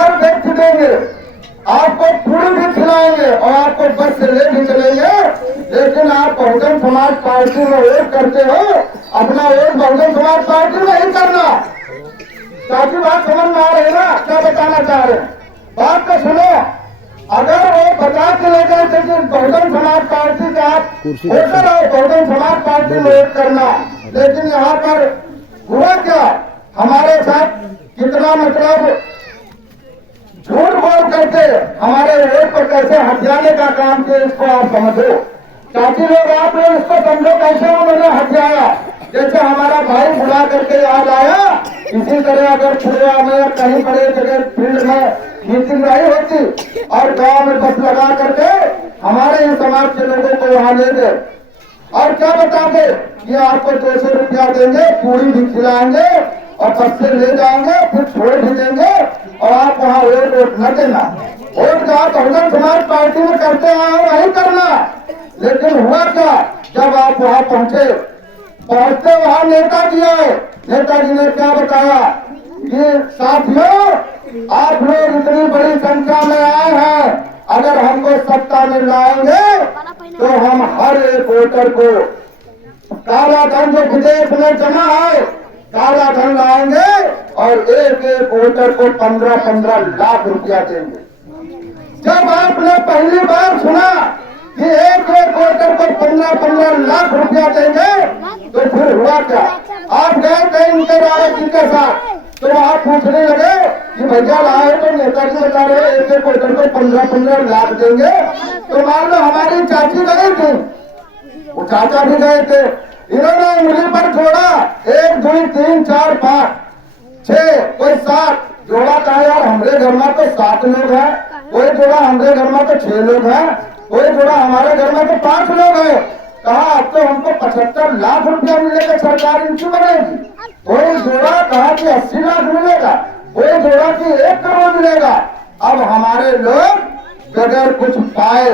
Sir व्यक्त देंगे, आपको पूरी भी खिलाएंगे और आपको बस से ले भी चलेंगे। लेकिन आप बहुजन समाज पार्टी में वोट करते हो, अपना वोट बहुजन समाज पार्टी में ही करना। चाची बात समझ में आ रही ना, क्या बताना चाह रहे हैं? बात को सुनो। अगर वो बता के ले गए थे कि बहुजन समाज पार्टी का आप वोटर हो, बहुजन समाज पार्टी में वोट करना, लेकिन यहाँ पर हुआ क्या, हमारे साथ कितना मतलब झूठ बोल करके हमारे वोट को कैसे हथियाने का काम किया, इसको आप समझो। चाची लोग, आप लोग इसको समझो कैसे उन्होंने हथियाया। जैसे हमारा भाई बुला करके याद आया, इसी तरह अगर खुड़िया में या कहीं बड़े जगह फील्ड में मीटिंग रही होती और गांव में बस लगा करके हमारे ही समाज के लोगों को वहां ले गए और क्या बताते, ये आपको 200 रुपया देंगे, पूरी भी खिलाएंगे और बस से ले जाएंगे, फिर छोड़ भी देंगे और आप वहाँ वोट न देना। वोट जो आप बहुजन समाज पार्टी में करते हैं वही करना। लेकिन हुआ क्या, जब आप वहाँ पहुंचते वहाँ नेताजी आए। नेताजी ने क्या बताया कि साथियों, आप लोग इतनी बड़ी संख्या में आए हैं, अगर हमको सत्ता में लाएंगे तो हम हर एक वोटर को काला धन जो विदेश में जमा है, काला धन लाएंगे और एक एक वोटर को 15-15 लाख रुपया देंगे। जब आपने पहली बार सुना कि एक एक वोटर को 15-15 लाख रुपया देंगे, तो फिर हुआ क्या, आप गए थे इनके रावत जी के साथ, तो आप पूछने लगे कि भैया लाए तो नेताजी बता रहे एक एक वोटर को 15-15 लाख देंगे। तो मान लो हमारी चाची गई थी, वो चाचा भी गए थे, इन्होंने उंगली पर जोड़ा 1 2 3 4 5 6 कोई 7 जोड़ा था। यार हमारे घर में तो 7 लोग हैं, कोई जोड़ा हमारे घर में तो 6 लोग हैं, कोई जोड़ा हमारे घर में तो 5 लोग हैं। कहा अब तो हमको 75 लाख रुपया मिलेगा, सरकार इनकी बनेगी। कोई जोड़ा कहा कि 80 लाख मिलेगा, कोई जोड़ा कि 1 करोड़ मिलेगा। अब हमारे लोग बगैर कुछ पाए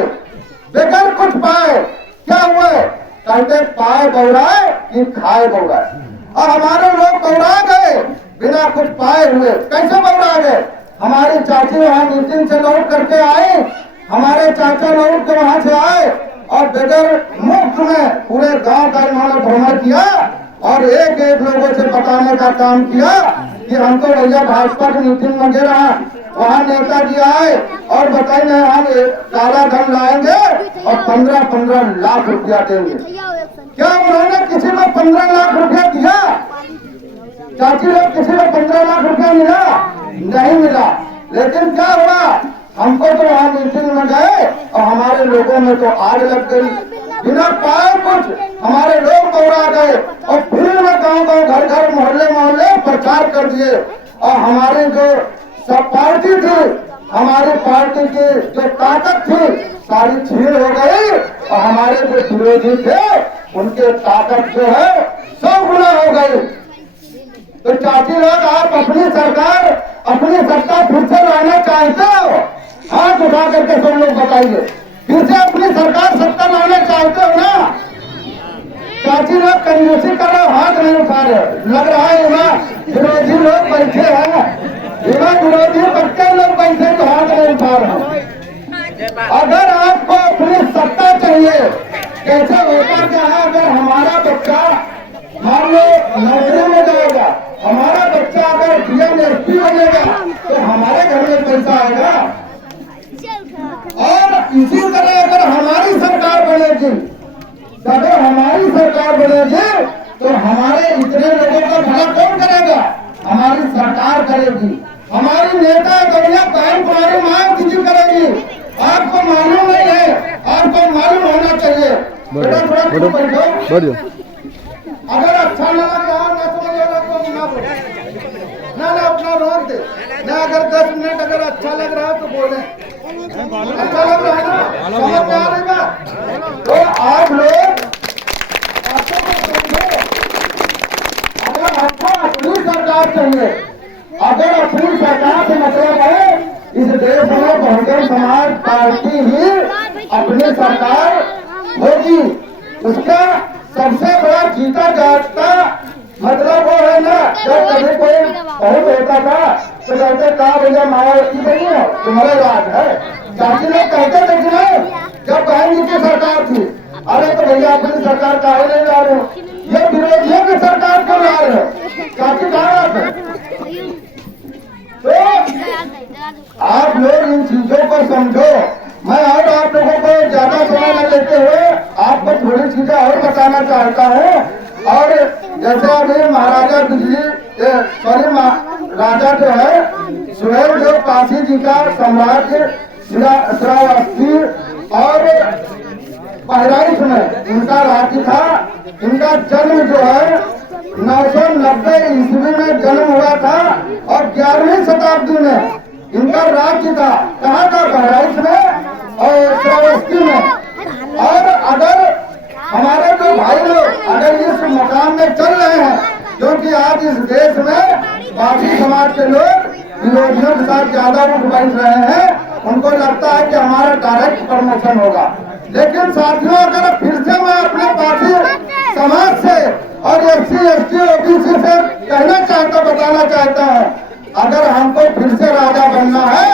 क्या हुए, कहते पाए बौराए कि खाए बौराए। और हमारे लोग बौरा गए, बिना कुछ पाए हुए। कैसे बौरा गए, हमारी चाची वहाँ मीटिंग से लौट करके आई, हमारे चाचा लौट के वहाँ से आए और बगैर मुफ्त में पूरे गांव का इन्होंने भ्रमण किया और एक एक लोगों से बताने का काम किया कि हमको भैया भाजपा की मीटिंग में गिरा, वहाँ नेताजी आए और बताइए हम काला धन लाएंगे और 15-15 लाख रुपया देंगे। क्या उन्होंने किसी को 15 लाख रुपया दिया? चाची लोग, किसी को 15 लाख रुपया मिला? नहीं मिला। लेकिन क्या हुआ, हमको तो वहाँ मीटिंग में गए और हमारे लोगों में तो आग लग गई, बिना पाए कुछ हमारे लोग दौड़ा गए और फिर में गाँव घर घर मोहल्ले प्रचार कर दिए। और हमारी जो सब पार्टी थी, हमारी पार्टी की जो ताकत थी सारी छीन हो गई और हमारे जो विरोधी थे उनके ताकत जो है 100 गुना हो गई। तो चाची लोग, आप अपनी सरकार, अपनी सत्ता फिर से लाना चाहते हो? हाथ उठा करके सब लोग बताइए, फिर से अपनी सरकार सत्ता लाना चाहते हो ना? चाची लोग कंजूसी करो, हाथ नहीं उठा रहे। लग रहा है यहाँ विरोधी लोग बैठे हैं, यहाँ विरोधी बच्चे लोग बैठे तो हाथ नहीं उठा रहे। अगर आपको अपनी सत्ता चाहिए, कैसे होता क्या है, अगर हमारा बच्चा मान लो नौकरी में जाएगा, हमारा बच्चा अगर DMSP बनेगा तो हमारे घर में पैसा आएगा। और इसी तरह अगर हमारी सरकार बनेगी, अगर हमारी सरकार बनेगी तो हमारे इतने लोगों का भला कौन करेगा? हमारी सरकार करेगी, हमारी नेता गौरिया बहन तुम्हारी मांग किसी करेगी। आपको मालूम नहीं है, आपको मालूम होना चाहिए। अगर अच्छा लगा ना समझेगा तो ना अपना रोक दे ना। अगर 10 मिनट अगर अच्छा लग रहा है तो बोले, अच्छा लग रहा है ना, समझ में आ रही बात? तो आप लोग अगर आपको अपनी सरकार चाहिए, अगर अपनी सरकार से मतलब है इस देश में बहुजन समाज पार्टी ही अपनी सरकार होगी। उसका सबसे बड़ा जीता जागता मतलब वो है ना, जब कभी कोई बहुत होता था तो कहते कहा भैया मायावती नहीं है, तुम्हारे राज है। चाची लोग कहते थे कि नहीं, जब बहन जी की सरकार थी, अरे तो भैया अपनी सरकार काहे नहीं ला रहे हो, ये विरोधियों की सरकार क्यों ला रहे हो? चाची कहा बात है? तो आप लोग इन चीजों को समझो। मैं और आप लोगों को ज्यादा समय न लेते हुए आपको थोड़ी चीजें और बताना चाहता हूँ। और जैसे अभी महाराजा बिजली सॉरी राजा जो है सुहेल देव काशी जी का साम्राज्य श्रावस्ती और बहराइच में इनका राज्य था। इनका जन्म जो है 990 ईस्वी में जन्म हुआ था और 11वीं शताब्दी में इनका राज्य था। कहाँ था? बहराइच में और श्रावस्ती में। और अगर हमारे जो भाई लोग अगर इस मकाम में चल रहे हैं, क्योंकि आज इस देश में बाकी समाज के लोग विरोधियों के साथ ज्यादा उठ बैठ रहे हैं, उनको लगता है कि हमारा डायरेक्ट प्रमोशन होगा। लेकिन साथियों, अगर फिर से मैं अपने पार्टी समाज से और SC ST OBC से कहना चाहता बताना चाहता हूँ, अगर हमको फिर से राजा बनना है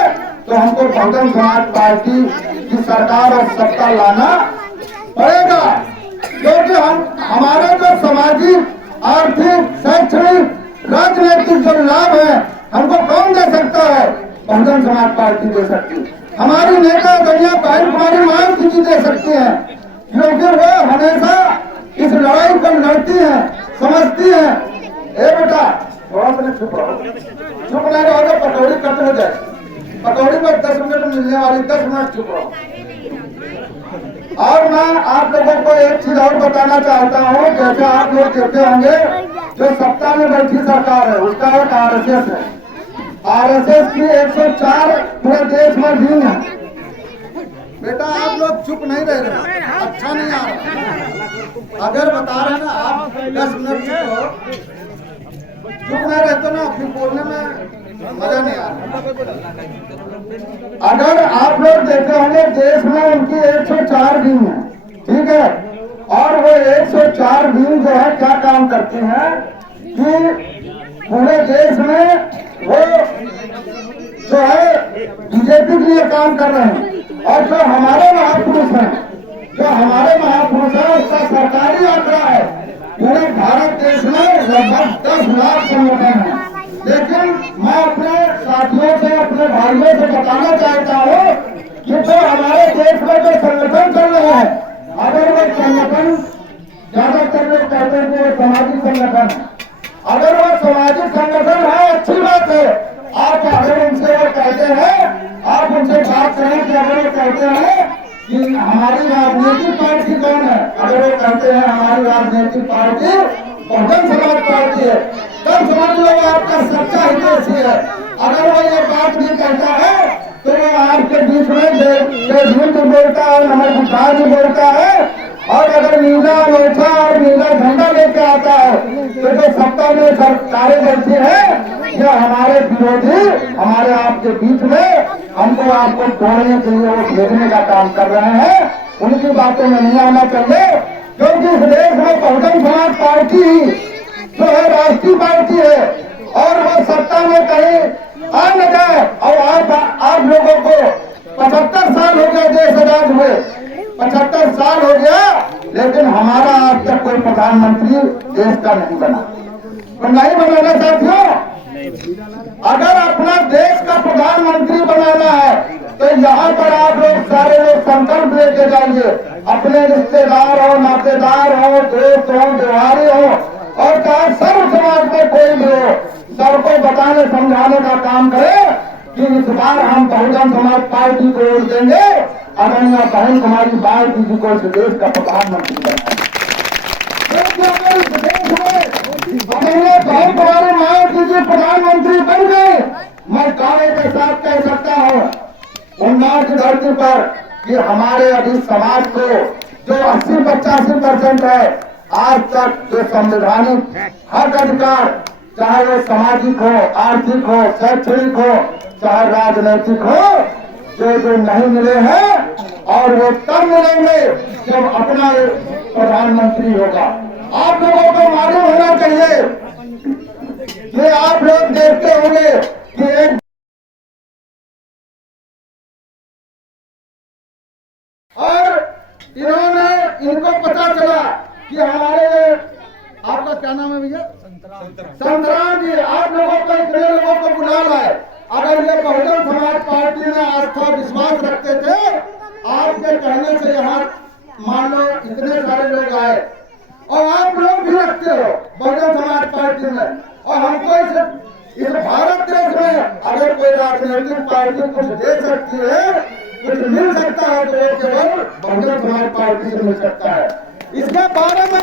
तो हमको बहुजन समाज पार्टी की सरकार और सत्ता लाना पड़ेगा। क्योंकि हमारे जो सामाजिक आर्थिक शैक्षणिक राजनीतिक जो लाभ है हमको कौन दे सकता है? बहुजन समाज पार्टी दे सकती है। हमारी नेता दुनिया बहन कुमारी मायावती जी दे सकती हैं, क्योंकि वो हमेशा इस लड़ाई को लड़ती हैं, समझती हैं। ए बेटा थोड़ा सा चुप रहो, चुप नहीं रहोगे पकौड़ी कट हो जाए। पकौड़ी में 10 मिनट मिलने वाली, 10 मिनट चुप रहो। और मैं आप लोगों को एक चीज और बताना चाहता हूँ। जैसे आप लोग कहते होंगे जो सत्ता में बैठी सरकार है उसका एक RSS है। RSS की 104 पूरे देश में भी है। बेटा आप लोग चुप नहीं रह रहे, अच्छा नहीं आ रहा। अगर बता रहे ना आप 10 मिनट चुप नहीं रहते ना, फिर बोलने में मजा नहीं आ रहा। अगर आप लोग देखे होंगे देश में उनकी 104 विंग है, ठीक है। और वो 104 विंग जो है क्या काम करते हैं कि पूरे देश में वो जो है बीजेपी के लिए काम कर रहे हैं। और जो हमारे महापुरुष हैं, उसका सरकारी आंकड़ा है पूरे भारत देश में लगभग 10 लाख संगठन है। लेकिन मैं अपने साथियों से, अपने भाइयों से बताना चाहता हूँ कि जो हमारे देश में जो संगठन चल रहे हैं, अगर वो संगठन ज्यादातर लोग कहते हैं कि वो सामाजिक संगठन है, अगर वो सामाजिक संगठन है अच्छी बात है। आप अगर उनसे वो कहते हैं, आप उनसे बात करें कि अगर वो कहते हैं कि हमारी राजनीतिक पार्टी कौन है, अगर वो कहते हैं हमारी राजनीतिक पार्टी बहुजन समाज पार्टी है, तब समझ लो आपका सच्चा हितैषी है। अगर वो ये बात नहीं कहता है तो वो आपके बीच में झूठ बोलता है, हमारे विचार भी बोलता है। और अगर नीला लोचा और नीला झंडा लेके आता है तो जो सत्ता में सरकारें बनती है, यह हमारे विरोधी हमारे आपके बीच में हमको आपको तोड़ने के लिए वो भेजने का काम कर रहे हैं। उनकी बातों में नहीं आना चाहिए, क्योंकि इस देश में बहुजन समाज पार्टी ही जो है राष्ट्रीय पार्टी है। और वो सत्ता में कहीं आ न जाए। और आप लोगों को 75 साल हो गए देश आजाद हुए, 75 साल हो गया, लेकिन हमारा आज तक कोई प्रधानमंत्री देश का नहीं बना। तो नहीं बनाना साथियों, अगर अपना देश का प्रधानमंत्री बनाना है तो यहाँ पर आप लोग सारे लोग संकल्प लेके जाइए। अपने रिश्तेदार हो, नातेदार हो, दोस्त हो, व्यवहारी हो और चाहे सर्व समाज में कोई भी हो, सबको बताने समझाने का काम करें कि इस बार हम बहुजन समाज पार्टी को वोट देंगे। अनन्या बहन कुमारी बाई जी को इस देश का प्रधानमंत्री बनाएंगे। अनन्या बहन कुमारी मायावती जी प्रधानमंत्री बन गए, मैं दावे के साथ कह सकता हूँ उन्नाव की धरती पर कि हमारे अभी समाज को जो 80-85% है, आज तक जो संवैधानिक हक अधिकार, चाहे वो सामाजिक हो, आर्थिक हो, शैक्षणिक हो, चाहे राजनीतिक हो, जो नहीं मिले हैं। और वो तब मिलेंगे जब अपना प्रधानमंत्री होगा। आप लोगों को मालूम होना चाहिए कि आप लोग देखते होंगे कि कि एक और इन्होंने इनको पता चला कि हमारे आपका क्या नाम है भैया संतराम जी, आप लोगों को इतने लोगों को बुला लाए। अगर ये बहुजन समाज पार्टी में आस्था विश्वास रखते थे, आपके कहने से यहाँ मान लो इतने सारे लोग आए और आप लोग भी रखते हो बहुजन समाज पार्टी में। और हमको इस भारत देश में अगर कोई राजनीतिक पार्टी कुछ दे सकती है, कुछ मिल सकता है, तो वो केवल बहुजन समाज पार्टी से मिल सकता है। इसके बारे में